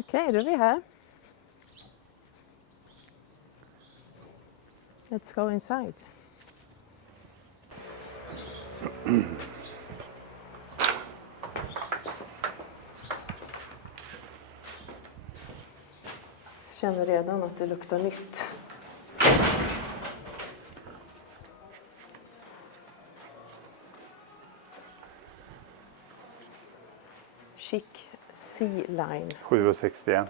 Okej, då är vi här. Let's go inside. Jag känner redan att det luktar nytt. Chic Sea Line. 7,61.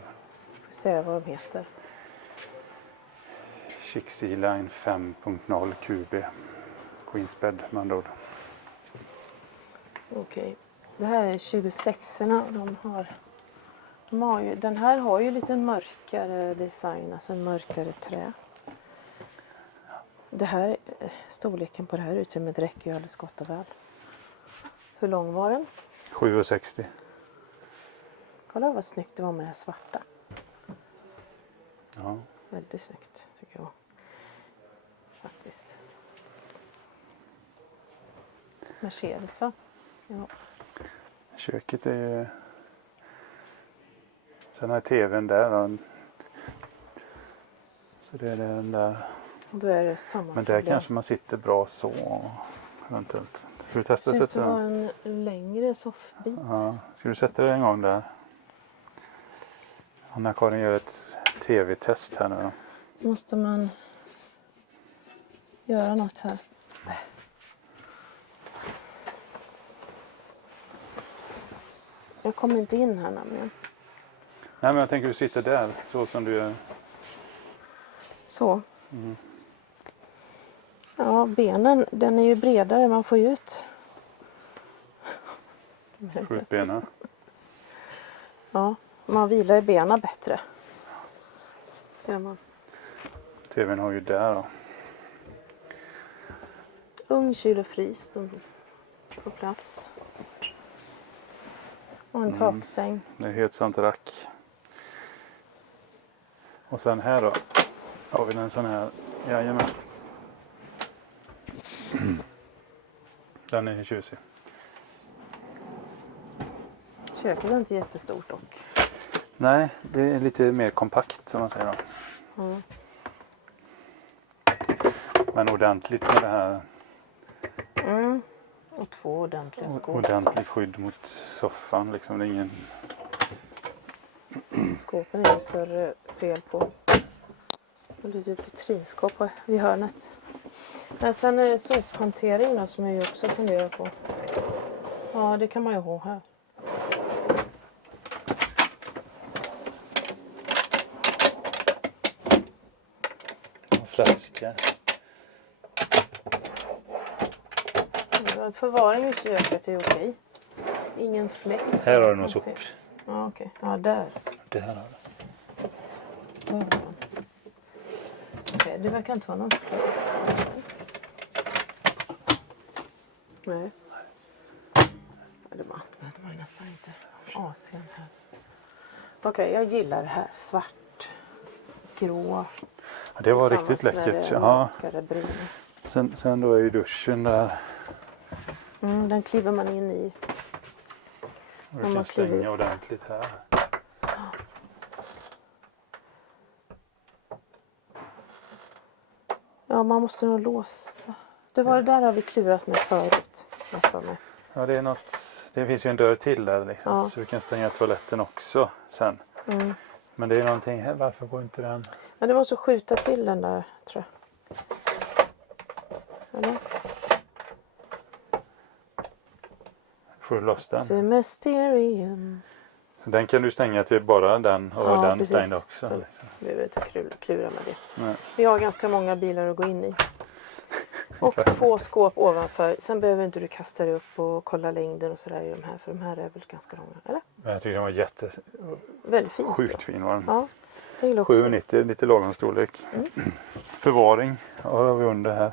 Får se vad de heter. Chic Sea Line 5.0 QB. Queensbed med andra ord. Okej. Det här är 26orna och de har ju, den här har ju lite mörkare design, alltså en mörkare trä. Det här, storleken på det här utrymmet räcker ju alldeles gott och väl. Hur lång var den? 7,60. Kolla vad snyggt det var med det här svarta. Ja. Väldigt snyggt tycker jag. Faktiskt. Mercedes va? Ja. Köket är ju... Sen har tvn där. Och... Så det är den där. Och då är det samma. Men där kanske man sitter bra så. Eventuellt. Ska du testa det att ser ut sätta att vara den? en längre soffbit. Ja. Ska du sätta dig en gång där? Anna-Karin gör ett tv-test här nu då. Måste man göra något här? Jag kommer inte in här nämligen. Nej men jag tänker du sitter där så som du gör. Så. Ja, benen, den är ju bredare, man får ju ut. Skjutbena. Ja, man vilar i benen bättre. Gör man. TVn har ju där då. Ugn, kyl och frys på plats. Och en taksäng. Det är helt sant rack. Och sen här då har vi en sån här. Jajamän. Den är tjusig. Köket är inte jättestort dock. Nej, det är lite mer kompakt som man säger då. Mm. Men ordentligt med det här. Mm. Och 2 ordentliga skåp. Ordentligt skydd mot soffan liksom. Det är ingen... Skåpen är det större fel på. Och det är ett vitrinskåp vid hörnet. Men sen är det sophantering då, som jag ju också funderar på. Ja, det kan man ju ha här. Flaskor. Förvaring i köket är okej. Ingen fläkt. Här har du någon sop. Ja, okej. Ja, där. Det här har du. Okej, det verkar inte vara någon fläkt. Nej. Det var nästan inte Asien här. Okej, jag gillar det här. Svart, grå. Ja, det var riktigt läckert. Ja. Sen då är ju duschen där. Den kliver man in i. Och du kan stänga ordentligt här. Ja, man måste nog låsa. Det var det där har vi klurat med förut. Ja, det är något. Det finns ju en dörr till där liksom. Ja. Så vi kan stänga toaletten också sen. Men det är någonting här. Varför går inte den? Men du måste skjuta till den där, tror jag. Eller? Får du loss den? Semesterium. Den kan du stänga till bara den och den precis. stängd också. Så liksom. vi behöver inte klura med det. Nej. Vi har ganska många bilar att gå in i. Och 2 skåp ovanför. Sen behöver inte du kasta dig upp och kolla längden och sådär i de här. För de här är väl ganska långa, eller? Men jag tycker den var Väldigt fint. sjukt fin var den. Ja, jag gillar också. 7,90, lite lagom storlek. Förvaring har vi under här.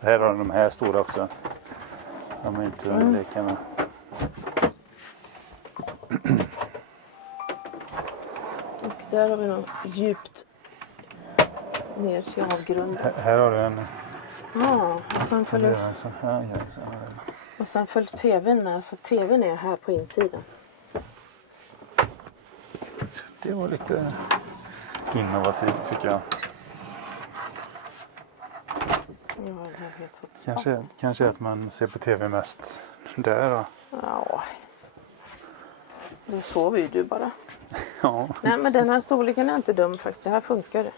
Här har de här stora också. De är inte lika med. Och där har vi något djupt ner till avgrund. Här har du en. Ja, och sen följer, En sån här grej. och sen följer tvn med. Så tvn är här på insidan. Det var lite innovativt tycker jag. Nu har den här helt fått spatt. Kanske att man ser på tv mest där då. Ja. Då sover ju du bara. Ja. Nej, men den här storleken är inte dum faktiskt. Det här funkar.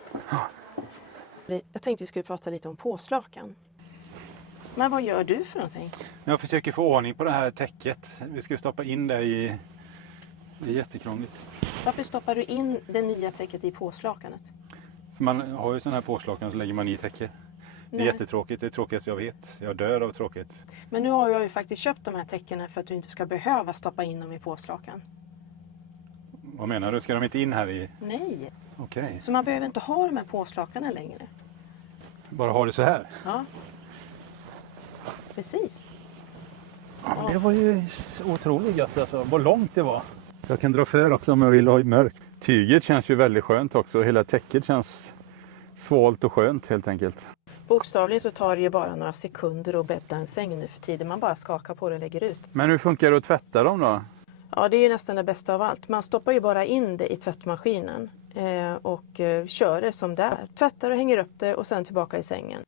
Jag tänkte vi skulle prata lite om påslakan. Men vad gör du för någonting? Jag försöker få ordning på det här täcket. Vi ska stoppa in det i... Det är jättekrångligt. Varför stoppar du in det nya täcket i påslakanet? För man har ju sådana här påslakan och så lägger man i täcket. Det är Nej. jättetråkigt. Det är tråkigt jag vet. Jag dör av tråkigt. Men nu har jag ju faktiskt köpt de här täckena för att du inte ska behöva stoppa in dem i påslakan. Vad menar du? Ska de inte in här i... Nej, Okej. så man behöver inte ha de här påslakanen längre. Bara ha det så här. Ja, precis. Ja, det var ju otroligt gött alltså. Vad långt det var. Jag kan dra för också om jag vill ha mörkt. Tyget känns ju väldigt skönt också. Hela täcket känns svalt och skönt helt enkelt. Bokstavligen så tar det ju bara några sekunder att bädda en säng nu för tiden. Man bara skakar på det och lägger ut. Men hur funkar det att tvätta dem då? Ja, det är ju nästan det bästa av allt. Man stoppar ju bara in det i tvättmaskinen och kör det som det är. Tvättar och hänger upp det och sen tillbaka i sängen.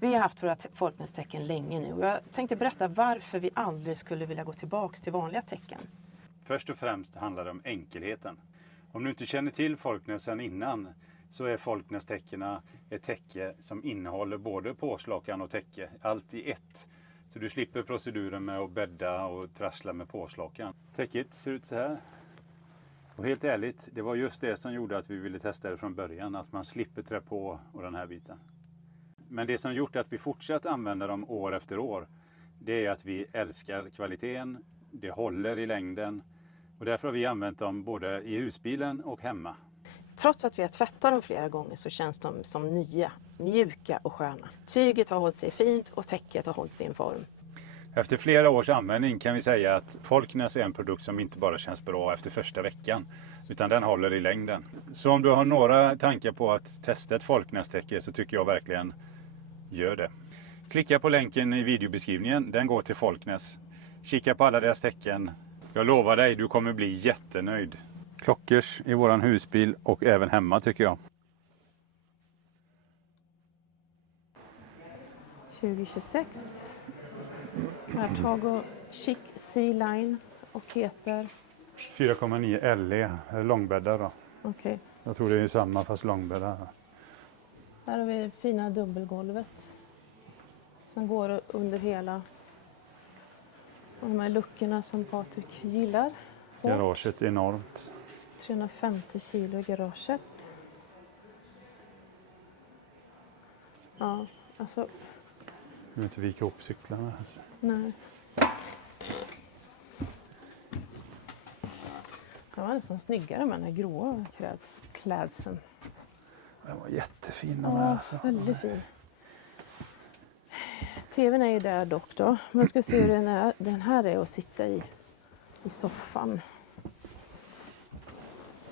Vi har haft våra Folknäs-täcken länge nu och jag tänkte berätta varför vi aldrig skulle vilja gå tillbaka till vanliga täcken. Först och främst handlar det om enkelheten. Om du inte känner till Folknäs sedan innan så är Folknäs-täckena ett täcke som innehåller både påslakan och täcke. Allt i ett. Så du slipper proceduren med att bädda och trassla med påslakan. Täcket ser ut så här. Och helt ärligt, det var just det som gjorde att vi ville testa det från början. Att man slipper trä på och den här biten. Men det som gjort att vi fortsatt använda dem år efter år, det är att vi älskar kvaliteten. Det håller i längden. Och därför har vi använt dem både i husbilen och hemma. Trots att vi har tvättat dem flera gånger så känns de som nya, mjuka och sköna. Tyget har hållit sig fint och täcket har hållit sin form. Efter flera års användning kan vi säga att Folknäs är en produkt som inte bara känns bra efter första veckan, utan den håller i längden. Så om du har några tankar på att testa ett Folknäs-täcke så tycker jag verkligen gör det. Klicka på länken i videobeskrivningen, den går till Folknäs. Kika på alla deras täcken. Jag lovar dig, du kommer bli jättenöjd. Klockers i våran husbil och även hemma tycker jag. 2026. Artago Chic C-Line och heter... 4,9 LE, långbäddar då. Okej. Jag tror det är samma fast långbäddar. Här har vi fina dubbelgolvet. Som går under hela de här luckorna som Patrik gillar. Garaget är enormt. 350 kilo i garaget. Ja, alltså Jag vill inte vika ihop cyklarna. Alltså. nej. Det var nästan snyggare med den här gråa klädseln. Den var jättefin. Ja, Alltså. väldigt fin. TVn är ju där dock då. Man ska se hur den här är att sitta i soffan.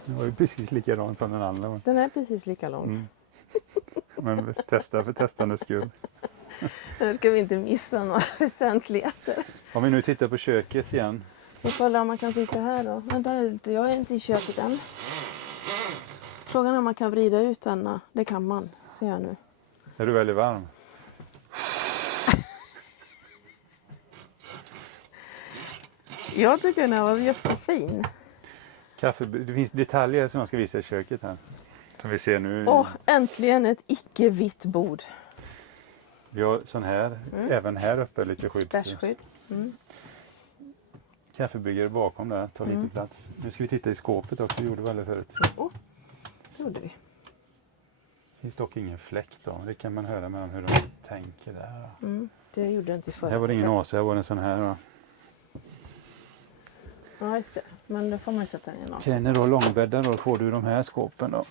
Det var ju precis likadant som den andra. Den är precis lika lång. Mm. Men testa för testandets skull. Nu ska vi inte missa några väsentligheter. Om vi nu tittar på köket igen. Vi kollar om man kan sitta här då. Vänta lite, jag är inte i köket än. Frågan är om man kan vrida ut denna. Det kan man, ser jag nu. Är du väldigt varm? Jag tycker den här var jättefin. Det finns detaljer som jag ska visa i köket här. Som vi ser nu. Äntligen ett icke-vitt bord. Vi har sån här, även här uppe lite skydd. Splashskydd. Mm. Kaffebryggare bakom där, tar lite plats. Nu ska vi titta i skåpet också, det gjorde vi aldrig förut. Det gjorde vi. Det finns dock ingen fläkt då, det kan man höra med om hur de tänker där. Det gjorde det inte förra. Här var det ingen AC, här var det en sån här då. Ja, just det. Men då får man ju sätta den i en AC. Okej, när du har långbäddar då får du de här skåpen då.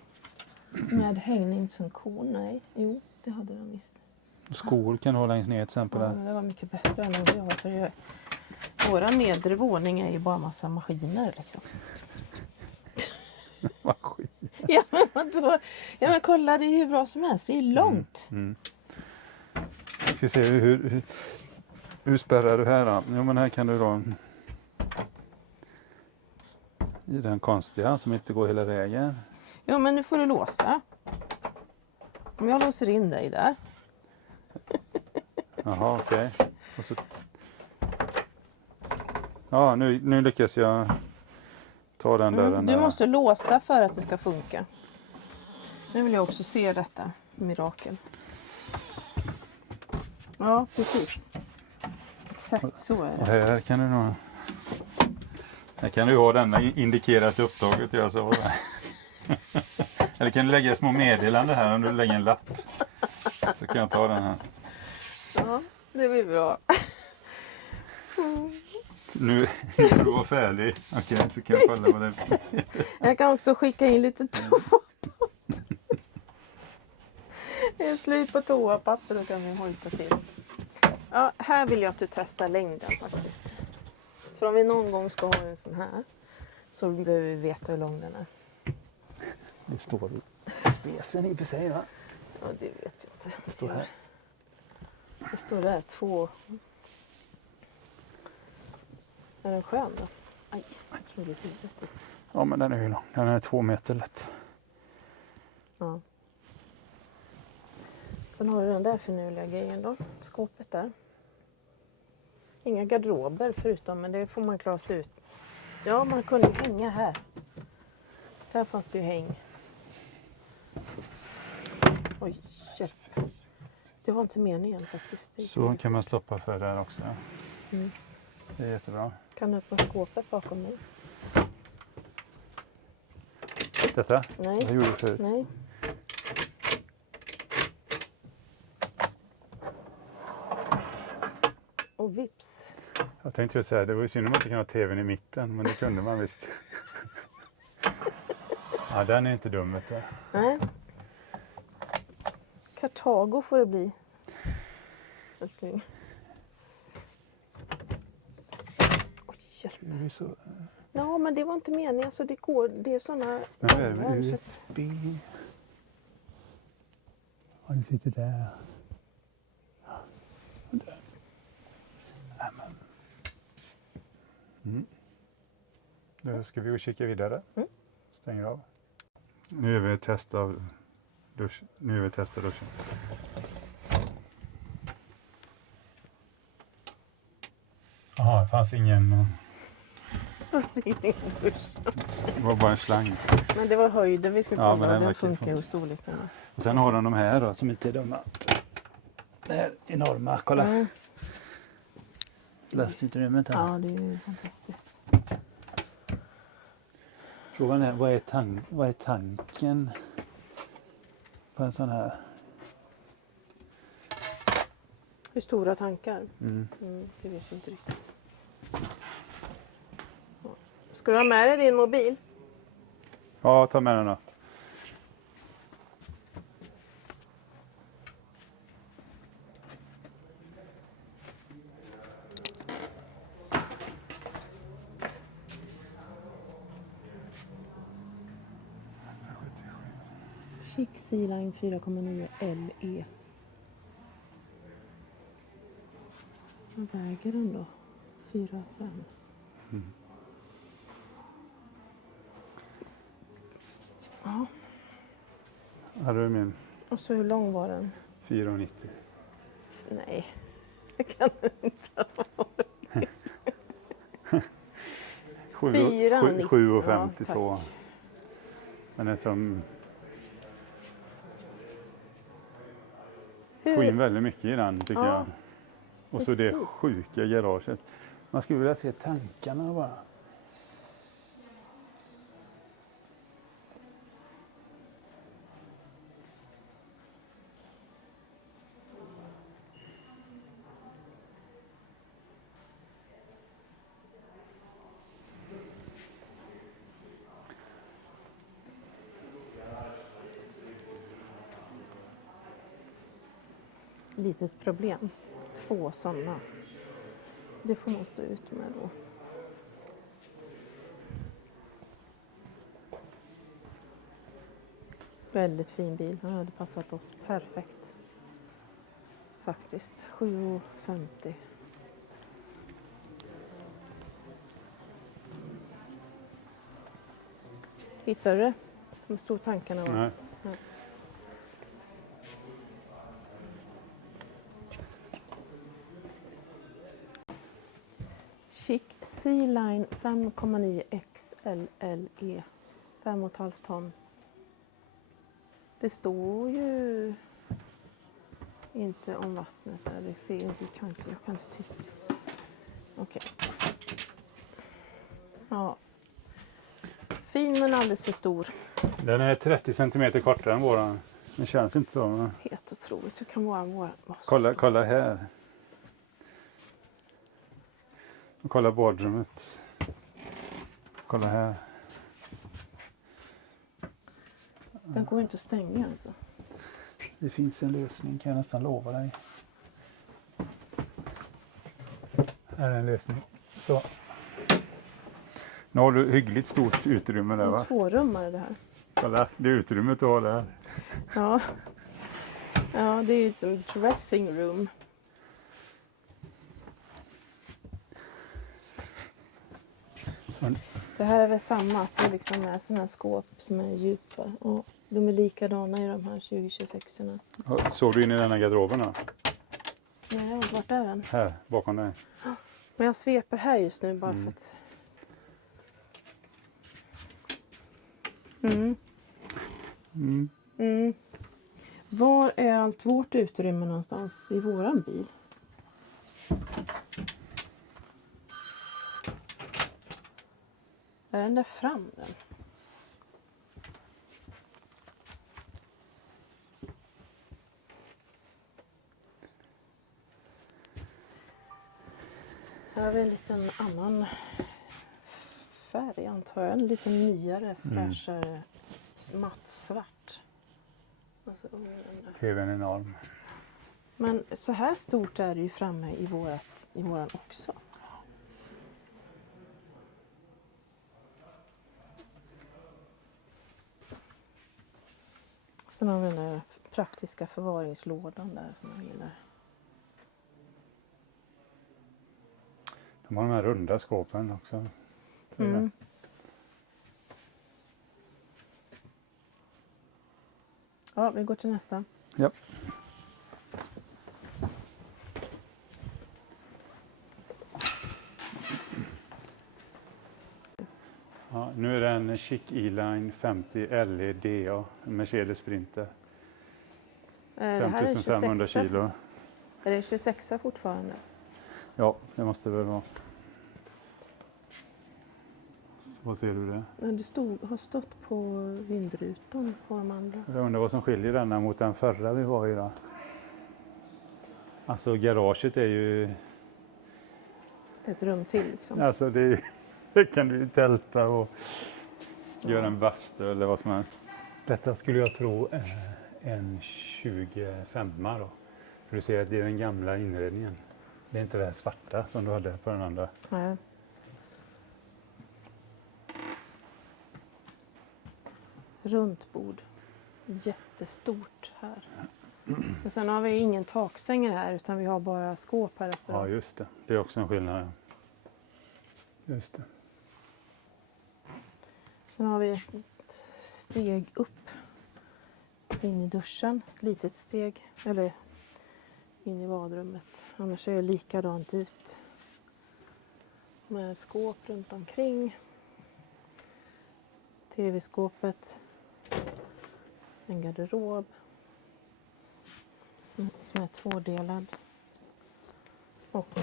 Med hängningsfunktion? Nej. Jo, det hade de visst. Skor kan du ha längst ner till exempel Ja, där. men det var mycket bättre än vad jag har. För våra nedre våning är ju bara massa maskiner liksom. Maskin. Ja, men vadå? Ja, men kolla, det är hur bra som helst. Det är långt. Vi ska se hur spärrar du här då? Ja, men här kan du då i den konstiga som inte går hela vägen. Ja, men nu får du låsa. Om jag låser in dig där. Jaha, okej. Och så... Ja, nu lyckas jag ta den dörren Du där. måste låsa för att det ska funka. Nu vill jag också se detta mirakel. Ja, precis. Exakt så är Och det. här kan du nog... Här kan du ha denna indikerat uppdraget. Jag så. Eller kan du lägga små meddelanden här om du lägger en lapp. Så kan jag ta den här. Ja, det blir bra. Nu får du vara färdig. Okej, så kan jag kolla vad det är. Jag kan också skicka in lite toapapper. Det är slut på toapapper, då kan vi hojta till. Ja, här vill jag att du testar längden faktiskt. För om vi någon gång ska ha en sån här så behöver vi veta hur lång den är. Det står i spesen i och för sig, va? Ja, det vet jag inte. Det står här. Det står där, 2. Är den skön då? Aj, jag tror det är huvudet. Ja, men den är ju lång. Den är 2 meter lätt. Ja. Sen har du den där finurliga grejen då. Skåpet där. Inga garderober förutom, men det får man klara sig ut. Ja, man kunde ju hänga här. Där fanns det ju häng. Oj, hjälp. Det var inte meningen faktiskt. Så kan man stoppa för där också. Mm. Det är jättebra. Kan du öppna skåpet bakom mig? Detta? Nej. Det gjorde du förut. Nej. Och vips. Jag tänkte ju säga, det var ju synd om man inte kunde ha tvn i mitten, men det kunde man visst. Ja, den är inte dum, vet du. Nej. Kartago får det bli. Älskling. Oj, hjälp. Det är så... Ja, men det var inte meningen. Så det går, det är sådana... Men det är med USB. Ja, det sitter där. Och där. Amen. Mm. Då ska vi kika vidare. Mm. Stänger av. Nu är vi test av dusch. Nu är vi testar duschen. Jaha, det fanns ingen... Det fanns ingen dusch. Det var bara en slang. Men det var höjden vi skulle Ja, kolla. men den Den verkar funkar funka. ju storlekarna. Och sen har de här då, som inte är dumma. Det här enorma, kolla. Mm. Lastutrymmet här. Ja, det är ju fantastiskt. Frågan är, vad är tanken på en sån här? Hur stora tankar? Mm. Det vet jag inte riktigt. Ska du ha med dig din mobil? Ja, ta med den då. Chic Sea-Line 4,9 LE. Vad väger den då? 4,5. Ja, Ja, det är min och så hur lång var den? 4,90. Nej, det kan du inte ha. 4,90. 7,52. Ja, Den är som... Hur- Får in väldigt mycket i den, tycker Ja, jag. Och så det precis. sjuka garaget. Man skulle vilja se tankarna bara. Litet problem. 2 sådana. Det får man stå ut med då. Väldigt fin bil. Den hade passat oss perfekt. Faktiskt. 7,50. Hittar du det? Hur stor tankarna var? Nej. Nej. Chic Sea-Line 5,9 XLLE. 5,5 ton. Det står ju inte om vattnet där. Det ser inte, jag kan inte tysta. Okej. Ja. Fin men alldeles för stor. Den är 30 cm kortare än våran. Det känns inte så. Men... Helt otroligt. Hur kan våran vara så Kolla här. Kolla badrummet. Kolla här. Den går inte att stänga alltså. Det finns en lösning, kan jag nästan lova dig. Här är en lösning. Så. Nu har du hyggligt stort utrymme där, En va? 2-rummare det här. Kolla, det är utrymmet du har där. Ja. Ja, det är ju som dressing room. Men, Det här är väl samma, att det liksom är sådana skåp som är djupa. Och de är likadana i de här 2026-erna. såg du in i denna garderoben då? Nej, vart är den? Här, bakom dig. Men jag sveper här just nu bara för att... Var är allt vårt utrymme någonstans i våran bil? Är den där fram den? Här har vi en liten annan färg antar jag. En lite nyare, fräschare, mattsvart. Alltså, TVn är enorm. men så här stort är det ju framme i våran också. Sen har vi den där praktiska förvaringslådan där som jag gillar. De har de här runda skåpen också. Ja, vi går till nästa. Ja. Ja, nu är det en Chic E-Line 50 LE-DA, Mercedes Sprinter. Det här är 5500 26. kilo. Är det 26 fortfarande? Ja, det måste väl vara. Så, vad ser du det? Ja, det har stått på vindrutan på de andra. Jag undrar vad som skiljer denna mot den förra vi var i då. Alltså garaget är ju... Ett rum till liksom. Alltså det kan du ju tälta och göra en bastu eller vad som helst. Detta skulle jag tro är en 25 då. För du ser att det är den gamla inredningen. Det är inte det här svarta som du hade på den andra. Nej. Runt bord. Jättestort här. Och sen har vi ingen taksänger här utan vi har bara skåp här uppe. Ja, just det. Det är också en skillnad. Just det. Sen har vi ett steg upp in i duschen. Ett litet steg. Eller in i badrummet. Annars är det likadant ut. Med skåp runt omkring. TV-skåpet. En garderob. Som är tvådelad. Och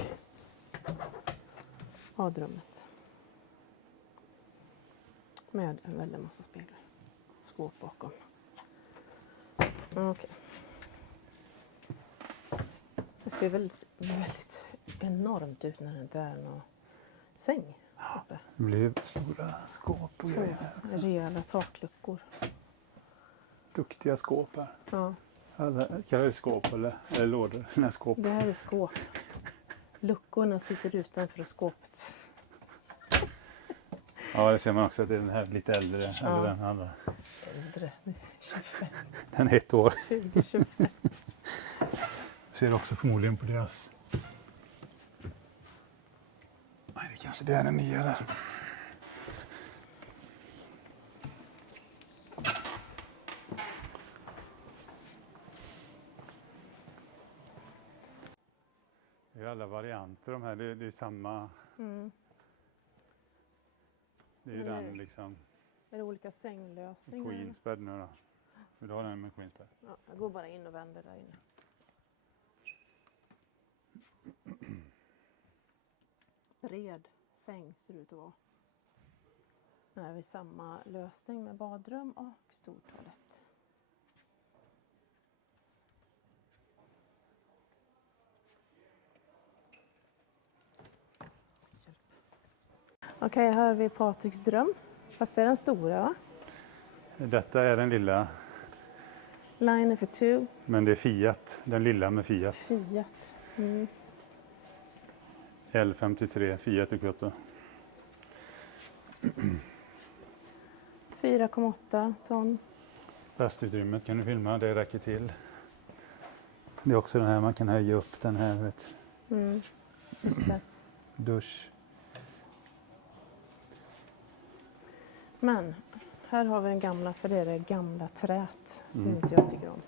badrummet. Med en väldigt massa speglar. Skåp bakom. Okej. Det ser väldigt enormt ut när det inte är någon säng uppe. Det blir stora skåp och Två grejer. rejäla takluckor. Duktiga skåp här. Ja, Kallar det skåp eller lådor? Nej, skåp. det här är skåp. Luckorna sitter utanför skåpet. Ja, det ser man också att det är den här lite äldre. Ja. Eller den andra. Äldre. 25. Den är 1 år. 2025. Ser också förmodligen på deras... Nej, det kanske det är den nya där. alla varianter de här. Det är samma. Mm. Det är ju Men den liksom. Är det olika sänglösningar? Queensbed nu då. Vill du ha den med Queensbed? Ja, jag går bara in och vänder där inne. Bred säng ser det ut att vara. Nu har vi samma lösning med badrum och stor toalett. Okej, här har vi Patriks dröm. Fast det är den stora, va? Detta är den lilla, Line for two. men det är Fiat. Den lilla med Fiat. Fiat. Mm. L53 Fiat Ducato. 4,8 ton. Plastutrymmet kan du filma, det räcker till. Det är också den här man kan höja upp den här. Vet. Mm. Just det. Dusch. Men här har vi den gamla, för det är det gamla trät som Mm. inte jag tycker om.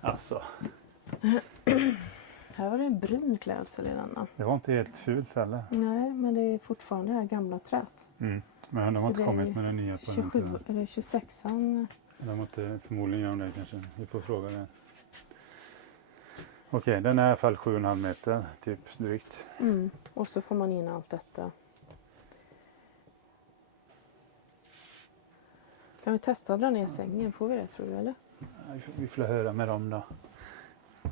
Alltså, Här var det en brun klädsel i denna. det var inte helt fult heller. Nej, men det är fortfarande det här gamla trät. Mm. Men de Så har inte det kommit är med den nya på den 27, tiden. eller 26an. De har inte förmodligen göra det kanske. Vi får fråga det. Okej, den är i alla fall 7,5 meter, typ drygt. Mm. Och så får man in allt detta. Kan vi testa att dra ner sängen? Får vi det, tror du, eller? Vi får höra med dem då.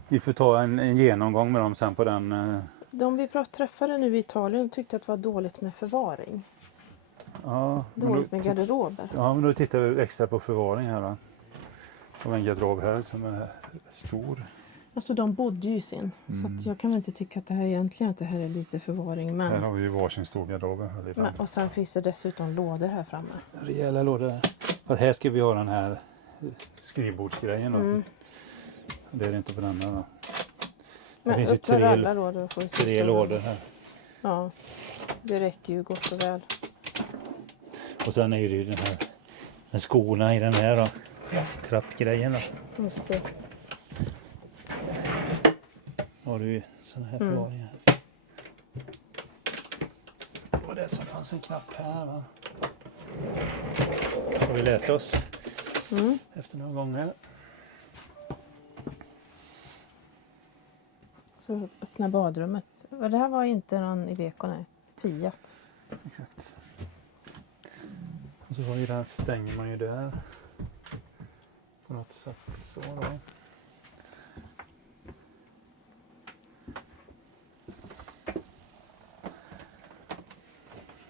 Vi får ta en genomgång med dem sen på den. De vi träffade nu i Italien tyckte att det var dåligt med förvaring. Ja, Dåligt med garderober. Ja, men då tittar vi extra på förvaring här då. Och en garderob här som är stor. Alltså de bodde ju i sin. Så Mm. att jag kan väl inte tycka att det här egentligen att det här är lite förvaring. Här Men, har vi ju varsin stor garderob. och sen finns det dessutom lådor här framme. Rejäla lådor. För här ska vi ha den här skrivbordsgrejen då. Mm. Det är det inte på den här då. Men finns ju öppnar alla lådor och får vi se 3 stora. lådor här. Ja, det räcker ju gott och väl. Och sen är det ju den skorna i den här då. Trappgrejen då. Just det. Har du ju såna här förvaringar. Och det som fanns en knapp här va. Har vi lärt oss efter några gånger. Så öppna badrummet. Det här var inte någon Iveco, nej. Fiat. Exakt. Och så har vi den, stänger man ju där. På något sätt så då.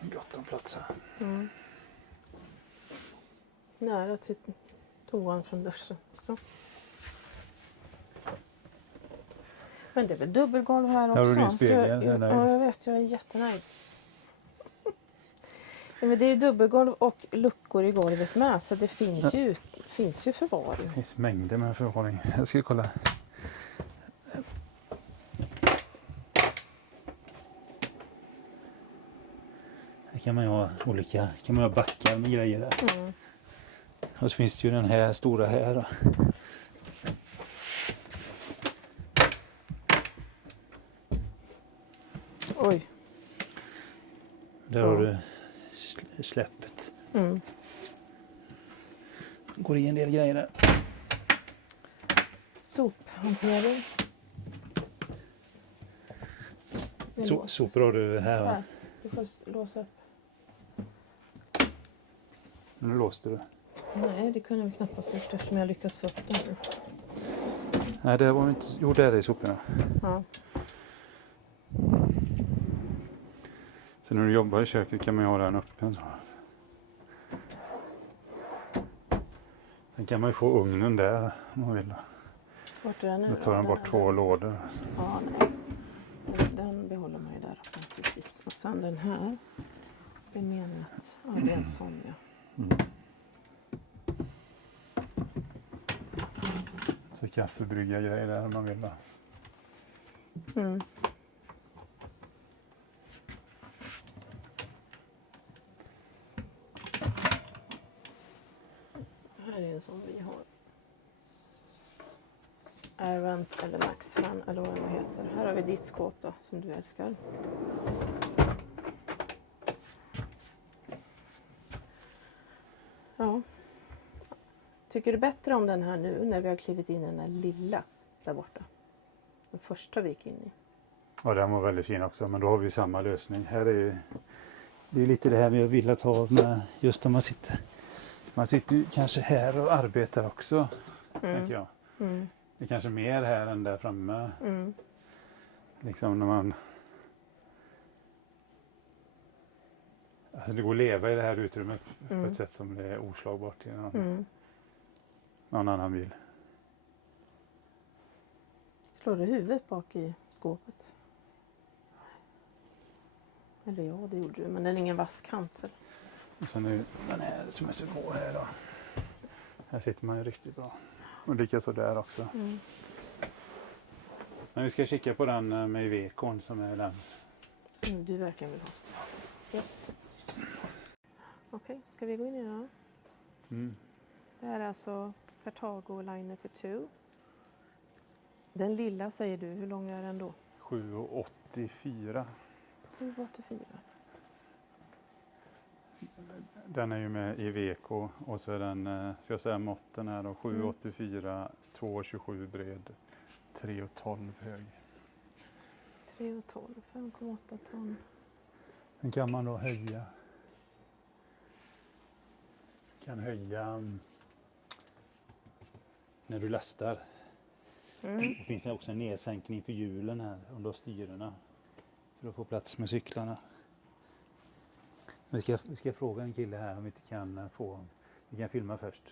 Gott om plats här. Mm. Nära till toan från duschen också. Men det är väl dubbelgolv här också. Här har du din Så spegel, jag, jag är nöjd. ja, jag vet, jag är jättenöjd. Ja, men det är dubbelgolv och luckor i golvet med, så det finns ju förvaring. Det finns mängder med förvaring. Jag ska kolla. Här kan man ju ha olika, kan man ha backar med grejer där. Mm. Och så finns det ju den här stora här då. Oj. Där har du släppet. Mm. Går i en del grejer där. Sophantering. Det är låst. Sopor har du här va? Här, du får låsa upp. Nu låste du. Nej, det kunde vi knappast gjort eftersom jag lyckats få upp den nu. Nej, det var inte. Jo, där är soporna. Ja. Så när du jobbar i köket kan man ju ha den öppen så. Sen kan man ju få ugnen där om man vill. Vart är den nu? Då tar den bort 2 lådor. Ja, nej. Den behåller man ju där naturligtvis. Och sen den här. Det är menat. Ja, det är en sån ja. Så kaffebrygga grejer där om man vill. Mm. Här är en sån vi har. Airvent eller Maxfan eller vad det heter. Här har vi ditt skåp då, som du älskar. Ja. Tycker du bättre om den här nu när vi har klivit in i den här lilla där borta? Den första vi gick in i. Ja, den var väldigt fin också, men då har vi samma lösning. Här är ju, det är lite det här vi har velat ha med just när man sitter ju kanske här och arbetar också, tänker jag. Mm. Det är kanske mer här än där framme. Mm. Liksom när man... Alltså det går att leva i det här utrymmet på ett sätt som det är oslagbart i någon annan bil. Slår du huvudet bak i skåpet? Eller ja, det gjorde du. Men den är ingen vass kant väl? Och sen är den här som är så god här då. Här sitter man ju riktigt bra. Och likaså där också. Men vi ska kika på den med Ivecon som är den. Som du verkligen vill ha. Yes. Okej, ska vi gå in i den då? Det här är alltså Cartago Liner for 2. Den lilla säger du, hur lång är den då? 7,84. 7,84. Den är ju med Iveco och så är den, ska jag säga måtten här då, 7,84, 2,27 bred, 3,12 hög. 3,12, 5,8 ton. Sen kan man då höja. Kan höja när du lastar. Det finns också en nedsänkning för hjulen här under styrena för att få plats med cyklarna. Vi ska fråga en kille här om vi inte kan vi kan filma först.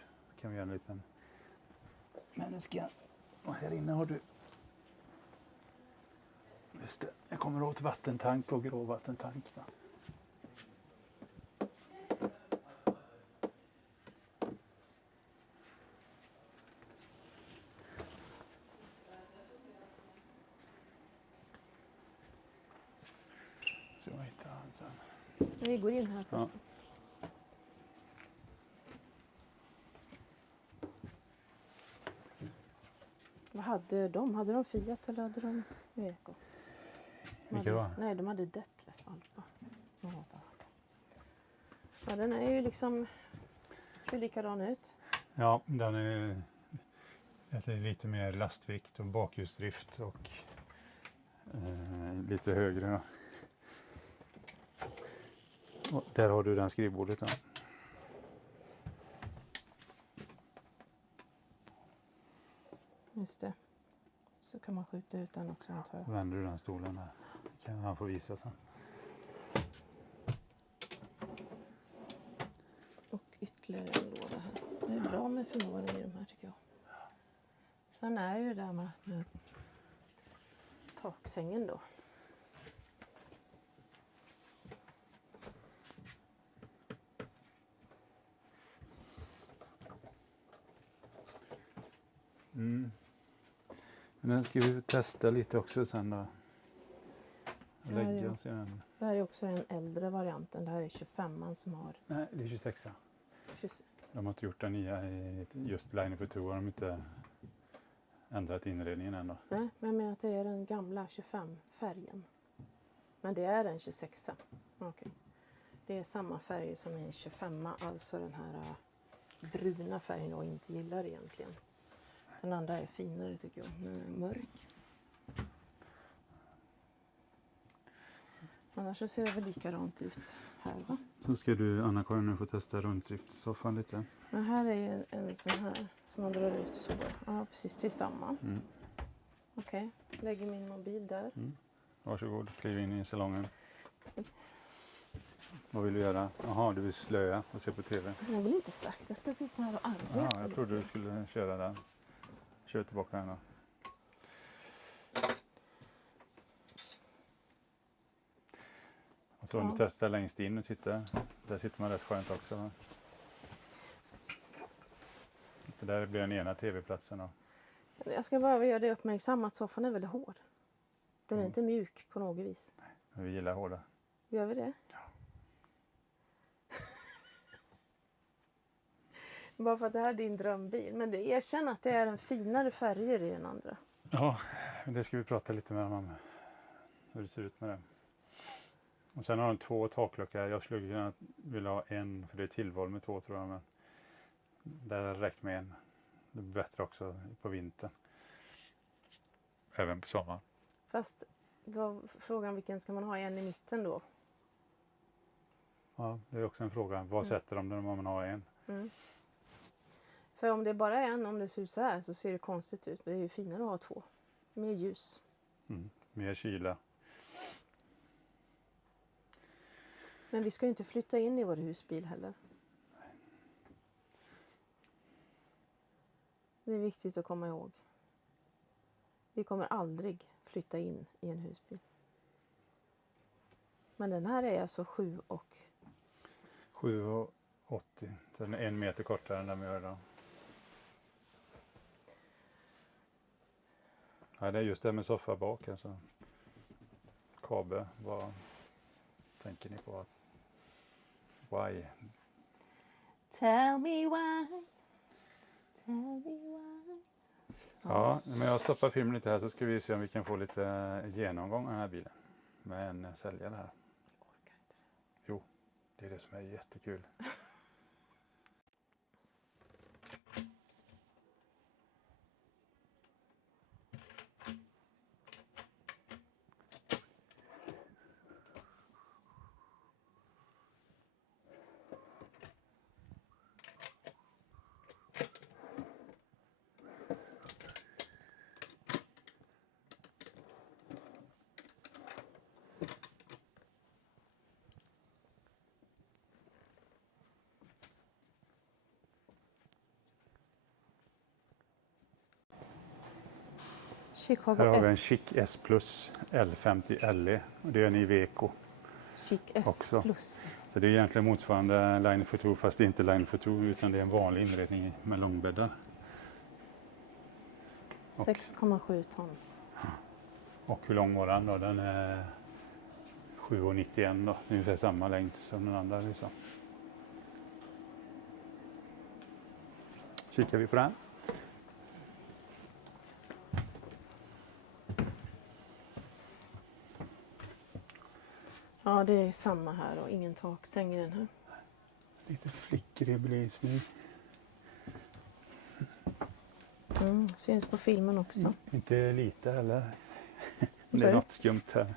Kan vi göra en liten. Men det ska, och här inne har du. Just det, jag kommer åt vattentank på gråvattentank. Va? Så jag hittar han sen. Vi går in här först. Ja. Vad hade de? Hade de Fiat eller hade de Iveco? Vilka då? Nej, de hade Detlef Alfa. Något annat. Ja, den är ju liksom, ser likadan ut. Ja, den är lite mer lastvikt och bakhjulsdrift och lite högre. Då. Och där har du den skrivbordet. Då. Just det. Så kan man skjuta ut den också antar jag. Så vänder du den stolen där. Kan han få visa sen. Och ytterligare en låda här. Det är bra med förvaring i de här tycker jag. Sen är ju det där med taksängen då. Men den ska vi testa lite också sen då. Lägga oss i den. Det här är också den äldre varianten. Det här är 25an som har... Nej, det är 26. 26. De har inte gjort den nya i just Liner for 2. Har de inte ändrat inredningen än då. Nej, men jag menar att det är den gamla 25-färgen. Men det är en 26a. Okej. Det är samma färg som en 25a. Alltså den här bruna färgen jag inte gillar egentligen. Den andra är finare tycker jag. Den är mörk. Annars så ser det väl likadant ut här va? Så ska du, Anna-Karin, nu få testa runddriftssoffan lite. Men här är ju en sån här som man drar ut så. Ja, precis. Det är samma. Okej. Lägger min mobil där. Varsågod, kliv in i salongen. Vad vill du göra? Jaha, du vill slöa och se på TV. Jag vill inte sagt. Jag ska sitta här och arbeta. Ja, jag trodde du skulle köra där. Kör tillbaka här då. Och så om du testar längst in och sitter. Där sitter man rätt skönt också. Va? Det där blir den ena tv-platsen då. Jag ska bara göra det uppmärksam att soffan är väldigt hård. Den är inte mjuk på något vis. Men vi gillar hårda. Gör vi det? Ja. Bara för att det här är din drömbil. Men det erkänn att det är en finare färger i den andra. Ja, det ska vi prata lite mer om. Hur det ser ut med det. Och sen har de 2 takluckor. Jag skulle gärna vilja ha en, för det är tillval med 2 tror jag. Men där har det räckt med en. Det blir bättre också på vintern. Även på sommaren. Fast då frågan vilken ska man ha, en i mitten då? Ja, det är också en fråga. Vad sätter de när man har en? Mm. För om det bara är en, om det ser ut så här så ser det konstigt ut. Men det är ju finare att ha 2. Mer ljus. Mer kyla. Men vi ska ju inte flytta in i vår husbil heller. Det är viktigt att komma ihåg. Vi kommer aldrig flytta in i en husbil. Men den här är alltså 7,80. Så den är 1 meter kortare än den vi gör idag. Ja, det är just det med soffa bak. Alltså. Kabe, vad tänker ni på? Why? Tell me why. Tell me why. Ja, men jag stoppar filmen lite här så ska vi se om vi kan få lite genomgång av den här bilen. Med en säljare här. Jo, det är det som är jättekul. Chicago Här har vi en S. Chic S Plus L50 LE. Och det är en Iveco Chic S också. plus. Så det är egentligen motsvarande Line for Two, fast det är inte Line for Two utan det är en vanlig inredning med långbäddar. 6,7 ton. Och hur lång var den då? Den är 7,91 då. Ungefär samma längd som den andra. Liksom. Kikar vi på den. Ja, det är samma här och ingen taksäng i den här. Lite flickrig belysning. Syns på filmen också. Inte lite heller. Det Sorry? är något skumt här.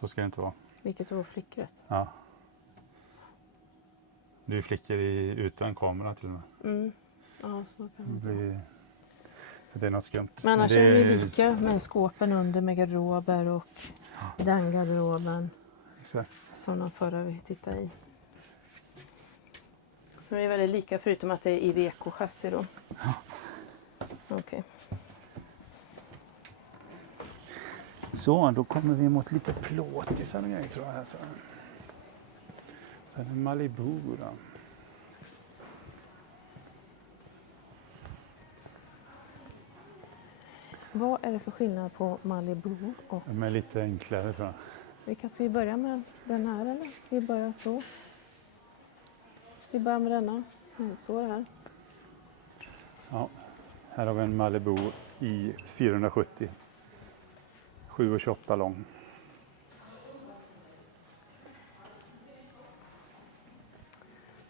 Så ska det inte vara. Vilket var flickret. Ja. Det är flickor utan kamera till och med. Ja, så kan det vara. Så det är något skumt. Men annars det är det lika med skåpen under med garderober och den garderoben. Exakt. Som den förra vi tittade i. Så det är väldigt lika förutom att det är Iveco-chassi då. Ja. Okej. Så, då kommer vi mot lite plåtisar och grejer tror jag. Sen en Malibu då. Vad är det för skillnad på Malibu och... De är lite enklare tror jag. Ska vi börja med den här eller? Ska vi börja så? Vi börjar med denna. Nej, så är det här. Ja, här har vi en Malibu i 470. 7,28 lång.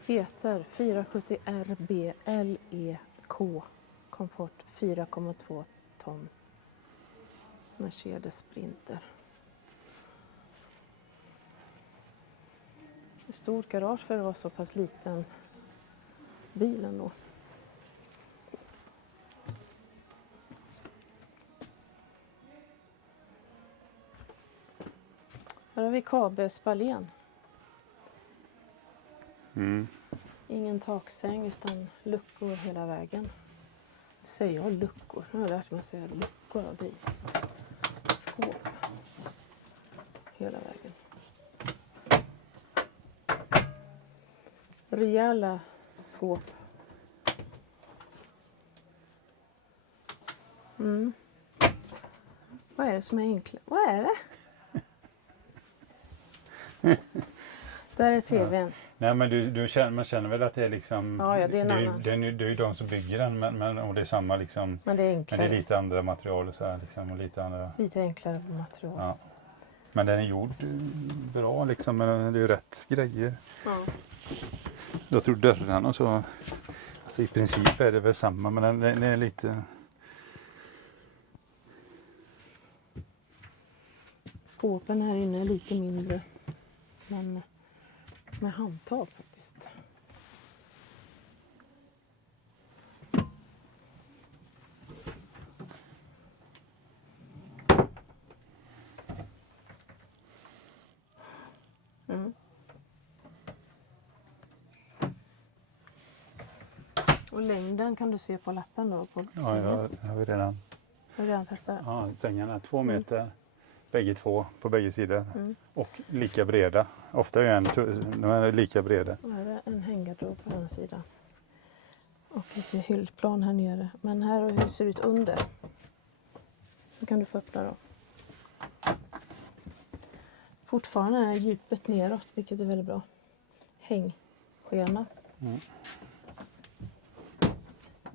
Heter 470 RB LEK Komfort 4,2 ton. Mercedes Sprinter. Ett stort garage för att vara så pass liten bilen då. Här har vi kabelspalén. Ingen taksäng utan luckor hela vägen. Nu säger jag luckor. Jag har lärt mig att säga luckor av dig. Skåp. Hela vägen. Rejäla skåp. Vad är det som är enkelt? Vad är det? Där är tvn. Nej, men man känner väl att det är liksom... Ja, det är en annan. Det är ju de som bygger den, och det är samma liksom... Men det är Men enklare. det är lite andra material och så här, liksom, och lite andra... Lite enklare material. Ja. Men den är gjord bra liksom, men det är ju rätt grejer. Ja. Jag tror dörrarna och så... Alltså i princip är det väl samma, men den är lite... Skåpen här inne är lite mindre. Men med handtag faktiskt. Mm. Och längden kan du se på lappen då? På Ja, jag har vi redan... Har du redan testat? Ja, sängarna 2 meter. Bägge två på bägge sidor. Mm. Och lika breda. Ofta är de är lika breda. Och här är en hängardrob på den sidan. Och lite hyllplan här nere. Men här hur ser det ut under. Så kan du få öppna då. Fortfarande är djupet neråt, vilket är väldigt bra. Hängskena. Mm.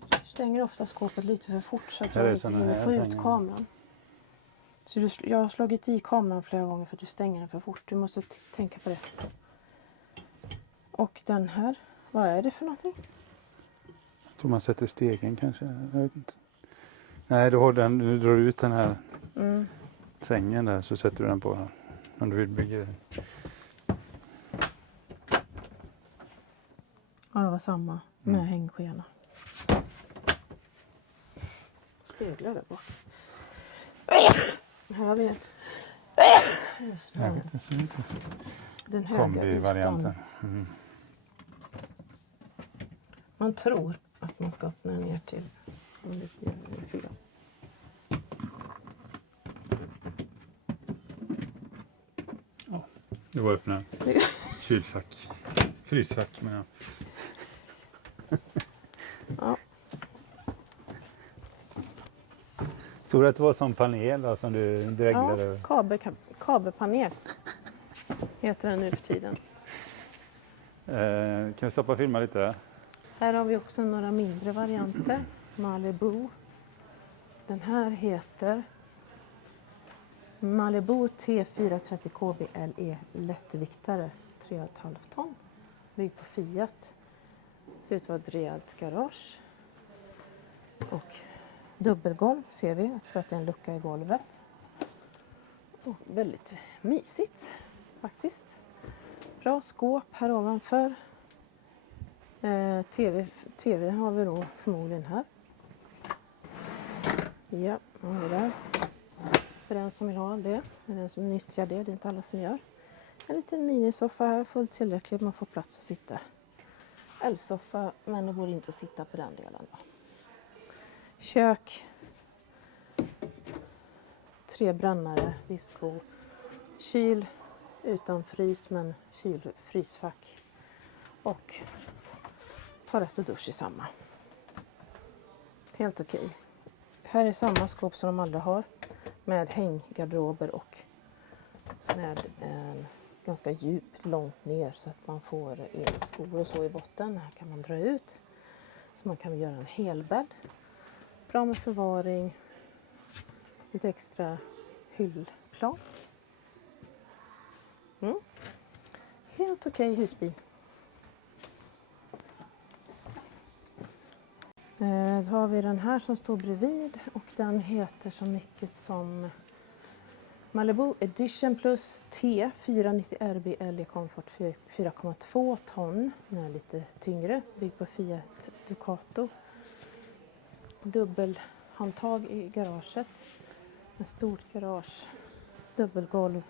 Du stänger ofta skåpet lite för fort så att Här är du inte såna hinner här få ut hänger. kameran. Så jag har slagit i kameran flera gånger för att du stänger den för fort. Du måste tänka på det. Och den här, vad är det för någonting? Jag tror man sätter stegen kanske. Jag vet inte. Nej, du drar ut den här sängen där, så sätter du den på här. Om du vill bygga det. Ja, det var samma med hängskena. Speglar där bak. Här har vi en. Jag vet inte. Den höga Kombi-varianten. ytan. Man tror att man ska öppna ner till om det blir fel. Ja, det var öppna kylfack. Frysfack menar jag. Ja. Stod det att det var som panel då, som du dreglade över? Ja, kabelpanel heter den nu för tiden. Kan vi stoppa och filma lite? Här har vi också några mindre varianter. Malibu. Den här heter Malibu T430 KB LE lättviktare 3,5 ton. Byggd på Fiat. Ser ut att vara ett rejält garage. Och dubbelgolv ser vi. Jag tror att det är en lucka i golvet. Och väldigt mysigt faktiskt. Bra skåp här ovanför. TV har vi då förmodligen här. Ja, har vi där. För den som vill ha det. För den som nyttjar det. Det är inte alla som gör. En liten minisoffa här. Fullt tillräckligt. Man får plats att sitta. L-soffa. Men det går inte att sitta på den delen då. Kök. 3 brännare. Disko. Kyl. Utan frys men frysfack. Och toalett och dusch i samma. Helt okej. Här är samma skåp som de andra har. Med hänggarderober och med en ganska djup långt ner så att man får skor och så i botten. Här kan man dra ut. Så man kan göra en helbädd. Bra med förvaring. Lite extra hyllplan. Helt okej husbil. Då har vi den här som står bredvid och den heter så mycket som Malibu Edition Plus T 490 RB LE Comfort 4,2 ton. Den är lite tyngre, byggd på Fiat Ducato. Dubbelhandtag i garaget. Ett stort garage. Dubbelgolv.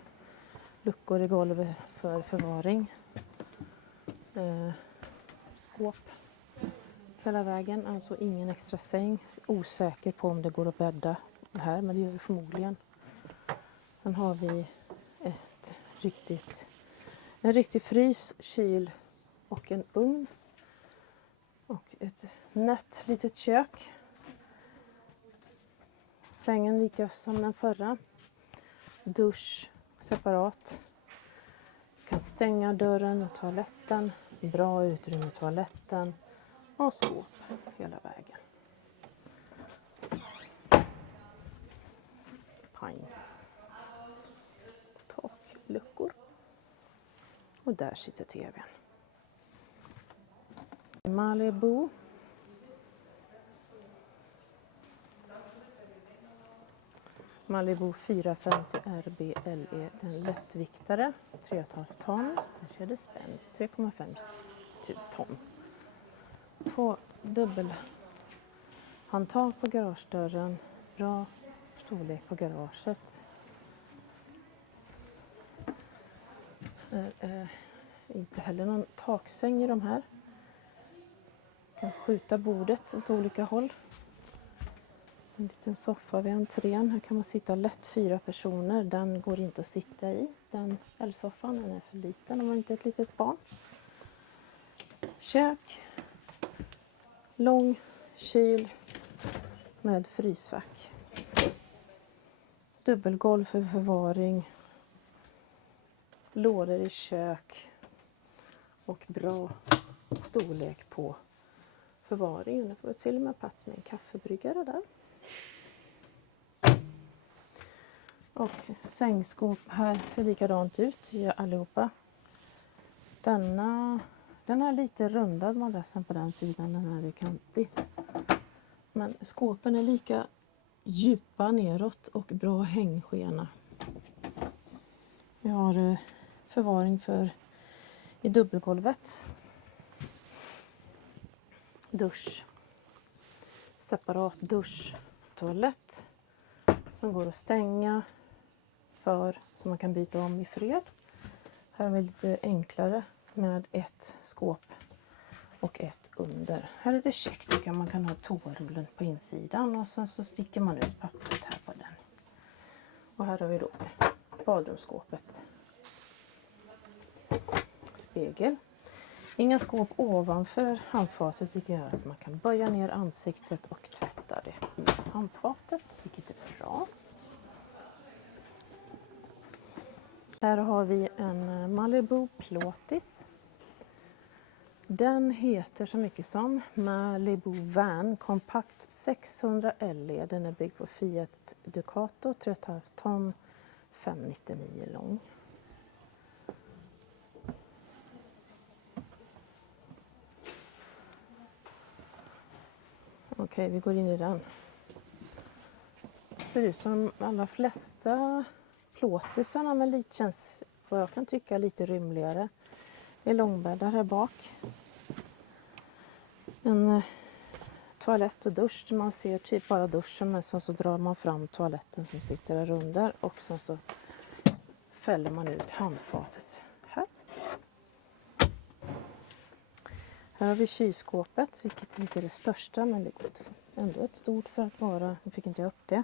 Luckor i golvet för förvaring. Skåp. Hela vägen, alltså ingen extra säng. Osäker på om det går att bädda här, men det gör vi förmodligen. Sen har vi en riktig frys, kyl och en ugn. Och ett nätt litet kök. Sängen lika som den förra. Dusch separat. Du kan stänga dörren och toaletten Bra utrymme i toaletten och skåp hela vägen. Pine. Takluckor. Och där sitter tvn. Malibu. Malibu 450 RBLE, den lättviktare, 3,5 ton. Mercedes-Benz 3,5 ton. På dubbelhandtag på garagedörren. Bra storlek på garaget. Det är inte heller någon taksäng i de här. Man kan skjuta bordet åt olika håll. En liten soffa vid entrén. Här kan man sitta lätt 4 personer. Den går inte att sitta i. Den L-soffan, den är för liten om man inte är ett litet barn. Kök. Lång kyl med frysfack. Dubbelgolv för förvaring. Lådor i kök. Och bra storlek på förvaringen. Det får till och med plats med en kaffebryggare där. Och sängskåp här ser likadant ut allihopa. Den är lite rundad madrassen på den sidan, den här är kantig. Men skåpen är lika djupa neråt och bra hängskena. Vi har förvaring i dubbelgolvet. Dusch. Separat dusch. Toalett. Som går att stänga så man kan byta om i fred. Här är det lite enklare med ett skåp och ett under. Här är det käckt, tycker jag. Man kan ha toarullen på insidan och sen så sticker man ut pappret här på den. Och här har vi då badrumsskåpet. Spegel. Inga skåp ovanför handfatet, vilket gör att man kan böja ner ansiktet och tvätta det i handfatet, vilket är bra. Här har vi en Malibu plåtis. Den heter så mycket som Malibu Van Compact 600 LE. Den är byggd på Fiat Ducato, 3,5 ton, 5,99 lång. Okej, vi går in i den. Det ser ut som de allra flesta plåtisarna, men lite känns, vad jag kan tycka, lite rymligare. Det är långbäddar här bak. En toalett och dusch. Man ser typ bara duschen, men sen så drar man fram toaletten som sitter där under. Och sen så fäller man ut handfatet här. Här har vi kylskåpet, vilket inte är det största, men det är ändå ett stort för att vara, nu fick inte jag upp det,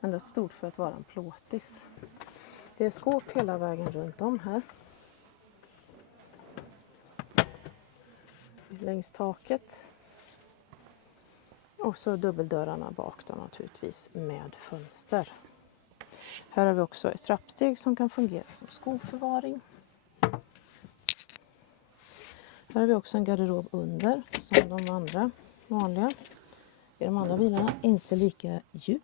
ändå ett stort för att vara en plåtis. Det är skåp hela vägen runt om här. Längs taket. Och så dubbeldörrarna bak då naturligtvis med fönster. Här har vi också ett trappsteg som kan fungera som skoförvaring. Här har vi också en garderob under som de andra vanliga. I de andra bilarna inte lika djup.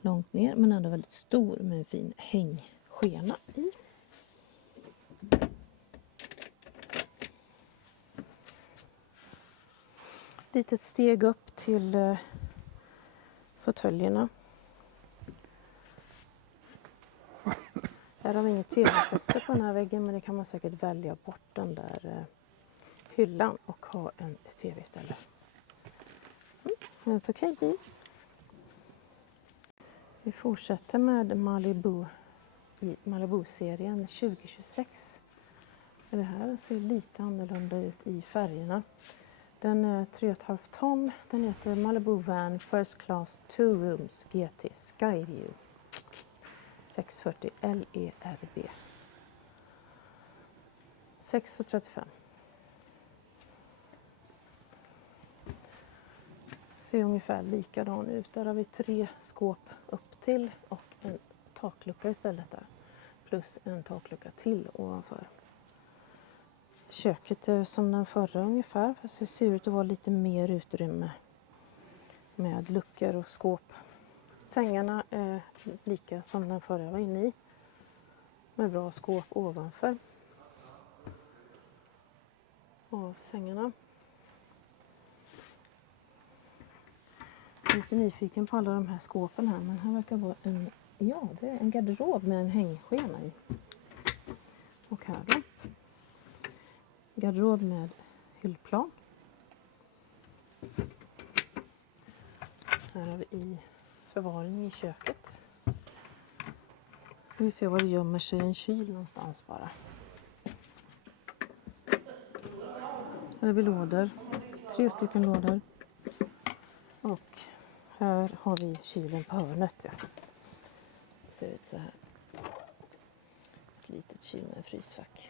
Långt ner men ändå väldigt stor med en fin hängskena i. Litet steg upp till fåtöljerna. Här har vi inget tv-fäste på den här väggen, men det kan man säkert välja bort den där hyllan och ha en tv istället. En okej bil. Vi fortsätter med Malibu i Malibu-serien 2026. Det här ser lite annorlunda ut i färgerna. Den är 3,5 ton. Den heter Malibu Van First Class 2 Rooms GT Skyview 640 LERB 6,35. Ser ungefär likadan ut. Där har vi 3 skåp upp till och en taklucka istället där. Plus en taklucka till ovanför. Köket är som den förra ungefär, fast det ser ut att vara lite mer utrymme med luckor och skåp. Sängarna är lika som den förra jag var inne i, med bra skåp ovanför sängarna. Jag är lite nyfiken på alla de här skåpen här, men här verkar vara det är en garderob med en hängskena i. Och här då. Garderob med hyllplan. Här har vi i förvaring i köket. Ska vi se var det gömmer sig en kyl någonstans bara. Här har vi lådor. 3 stycken lådor. Och här har vi kylen på hörnet. Ja. Det ser ut så här. Ett litet kyl med frysfack.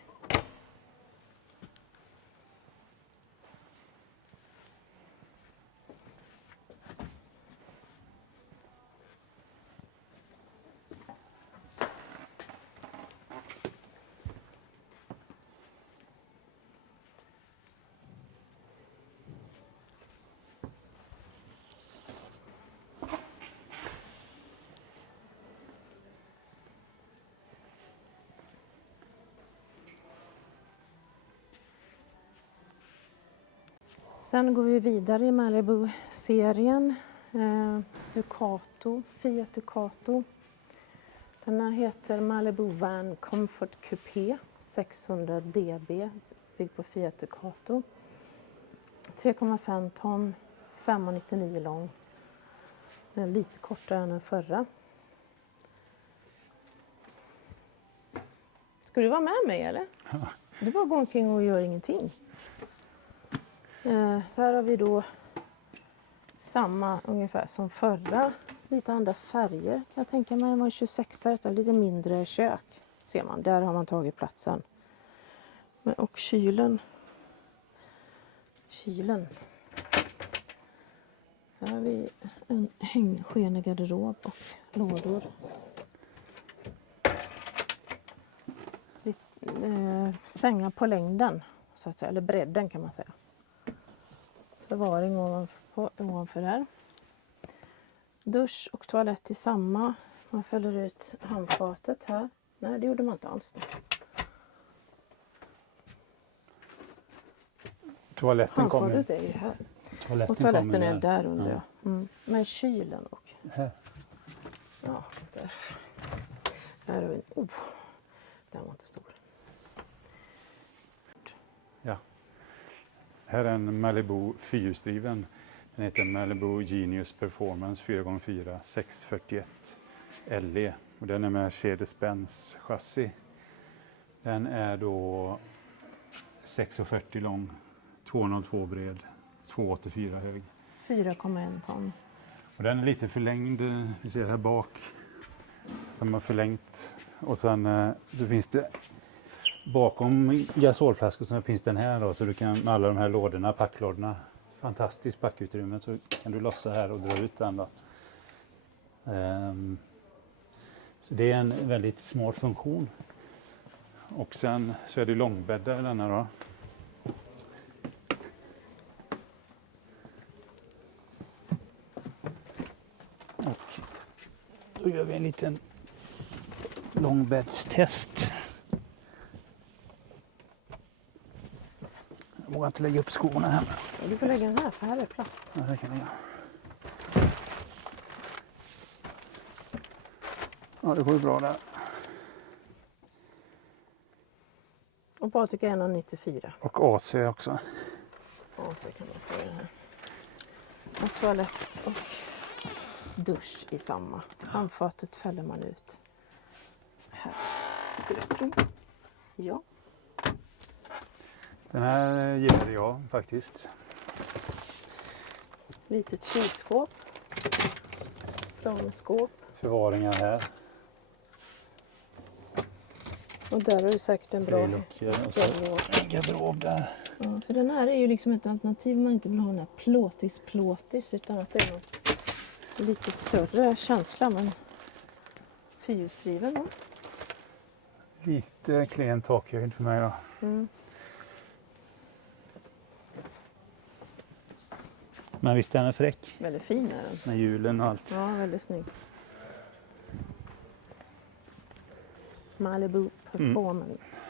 Sen går vi vidare i Malibu-serien. Ducato, Fiat Ducato. Den här heter Malibu Van Comfort Coupé 600 dB, byggd på Fiat Ducato. 3,5 ton, 5,99 lång. Den är lite kortare än den förra. Ska du vara med mig eller? Ja. Du bara går omkring och gör ingenting. Så här har vi då samma ungefär som förra. Lite andra färger kan jag tänka mig. Det var 26, lite mindre kök. Ser man, där har man tagit platsen. Och kylen. Här har vi en hängskenegarderob och lådor. Sängar på längden, så att säga, eller bredden kan man säga. Förvaring ovanför här. Dusch och toalett i samma. Man fäller ut handfatet här. Nej, det gjorde man inte alls. Toaletten handfatet är ju här. Och toaletten är där under. Ja. Men kylen och... Här. Ja, där. Här har vi en... den var inte stor. Ja. Här är en Malibu fyrhjulsdriven. Den heter Malibu Genius Performance 4x4 641 LE. Och den är Mercedes-Benz chassi. Den är då 6,40 lång, 2,02 bred, 2,84 hög. 4,1 ton. Och den är lite förlängd, vi ser här bak. De har förlängt. Och sen så finns det bakom gasolflaskor så finns den här då, så du kan med alla de här lådorna, packlådorna. Fantastiskt backutrymme, så kan du lossa här och dra ut den då. Så det är en väldigt smart funktion. Och sen så är det långbäddar i denna då. Och då gör vi en liten långbäddstest. Jag vågar inte lägga upp skorna här. Du får lägga den här, för här är plast. Ja, det kan jag göra. Ja, det går ju bra där. Och Patrik är 1,94. Och AC också. AC kan man få i den här. Och toalett och dusch i samma. Handfatet fäller man ut. Här skulle jag tro. Ja. Den här gillar jag faktiskt. Litet kylskåp. Planskåp. Förvaringar här. Och där är det säkert en bra luckor och så en garderob där. Ja, för den här är ju liksom ett alternativ om man inte vill ha den här plåtis utan att det är något lite större känsla, men fyrhjulsdriven då. Lite klen takhöjd för mig då. Men visst är den fräck Väldigt fin är den. med hjulen och allt. Ja, väldigt snygg. Malibu Performance.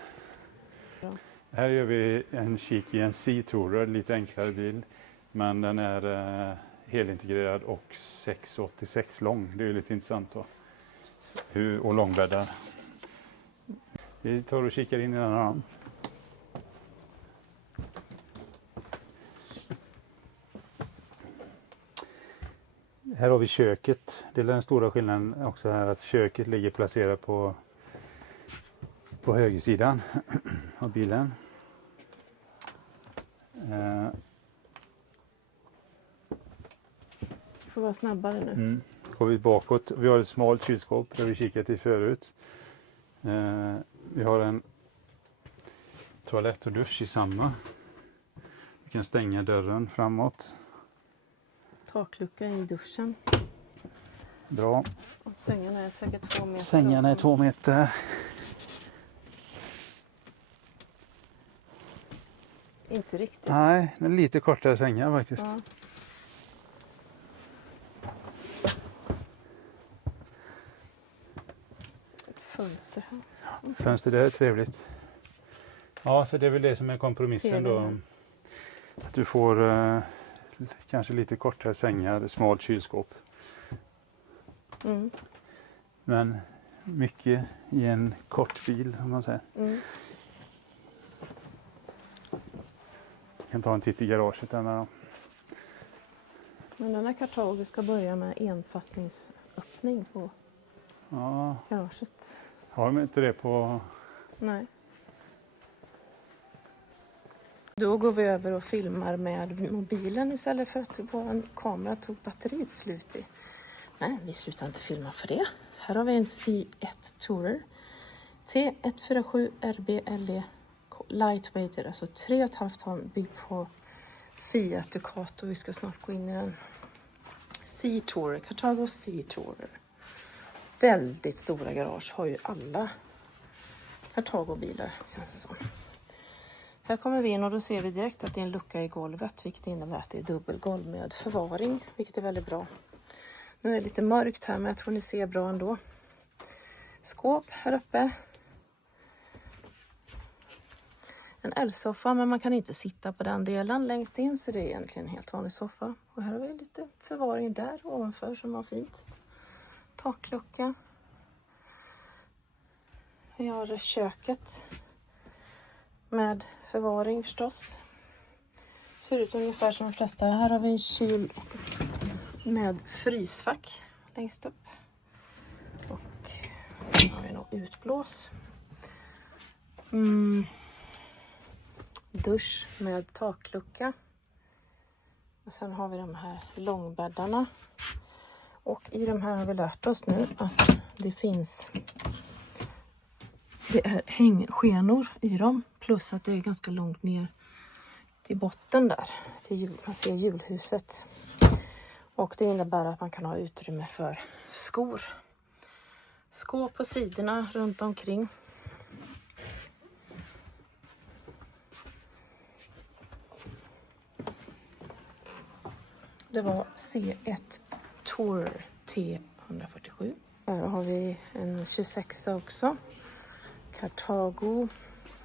Här gör vi en kik i en C-Tourer, lite enklare bil. Men den är helintegrerad och 6,86 lång. Det är ju lite intressant då. Och långbäddar. Vi tar och kikar in i den här. Här har vi köket. Det är den stora skillnaden också här att köket ligger placerat på högersidan av bilen. Du får vara snabbare nu. Går vi bakåt. Vi har ett smalt kylskåp där vi kikat i förut. Vi har en toalett och dusch i samma. Vi kan stänga dörren framåt. Taklucka i duschen. Bra. Och sängarna är säkert 2 meter. Sängarna är 2 meter. Inte riktigt. Nej, det är lite kortare sängar faktiskt. Ja. Fönster här. Fönster där är trevligt. Ja, så det är väl det som är kompromissen då. Att du får kanske lite kortare sängar, smalt kylskåp. Men mycket i en kort bil om man säger. Jag kan ta en titt i garaget där med. Men den här Cartago ska börja med enfattningsöppning på garaget. Har de inte det på... Nej. Då går vi över och filmar med mobilen istället för att vår kamera tog batteriet slut i. Nej, vi slutar inte filma för det. Här har vi en C1 Tourer. T147 RBLE Lightweight, alltså 3,5 ton, byggd på Fiat Ducato. Vi ska snart gå in i den. C-Tourer, Cartago C-Tourer. Väldigt stora garage har ju alla Cartago-bilar, känns det som. Här kommer vi in och då ser vi direkt att det är en lucka i golvet, vilket innebär att det är dubbelgolv med förvaring, vilket är väldigt bra. Nu är det lite mörkt här, men jag tror ni ser bra ändå. Skåp här uppe. En L-soffa, men man kan inte sitta på den delen längst in, så det är egentligen en helt vanlig soffa. Och här har vi lite förvaring där ovanför som var fint. Taklucka. Vi har köket med förvaring förstås. Ser ut ungefär som de flesta. Här har vi en kyl med frysfack längst upp. Och här har vi nog utblås. Dusch med taklucka. Och sen har vi de här långbäddarna. Och i de här har vi lärt oss nu att det är hängskenor i dem. Plus att det är ganska långt ner till botten där. Man ser hjulhuset. Och det innebär att man kan ha utrymme för skor. Skåp på sidorna runt omkring. Det var C1 Tourer T147. Här har vi en 26 också. Cartago